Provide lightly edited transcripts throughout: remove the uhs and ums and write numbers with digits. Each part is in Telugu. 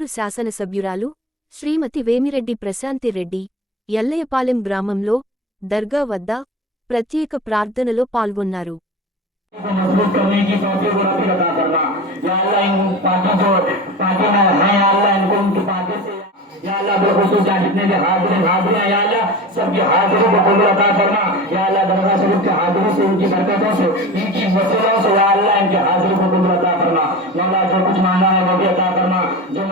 గుంటూరు శాసనసభ్యురాలు శ్రీమతి వేమిరెడ్డి ప్రశాంతిరెడ్డి ఎల్లయ్యపాలెం గ్రామంలో దర్గా వద్ద ప్రత్యేక ప్రార్థనలో పాల్గొన్నారు. जितने भी हाजिर या अल्लाह सबकी हाजिरी को कबूल अता फरमा। या अल्लाह दरगाह शरीफ की हाजिरी से, इनकी बरकतों से, इनकी वसीलों से या अल्लाह इनकी हाजिरी को कबूल अता फरमा। मौला जो कुछ मांगा है वो भी अता फरमा। जो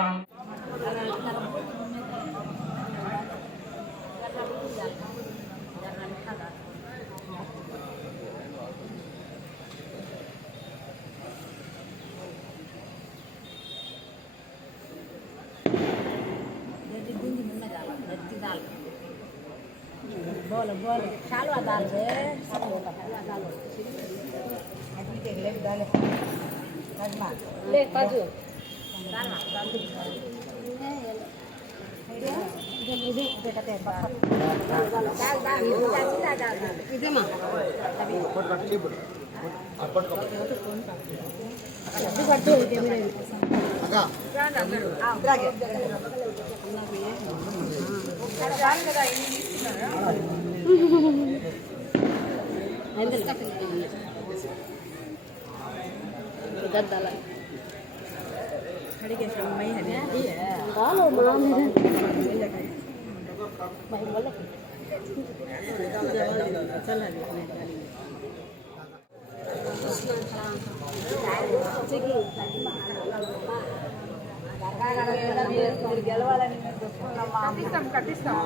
बोलो बोलो शालवा दाल से ले डाले ले काजू కట్టిస్తాం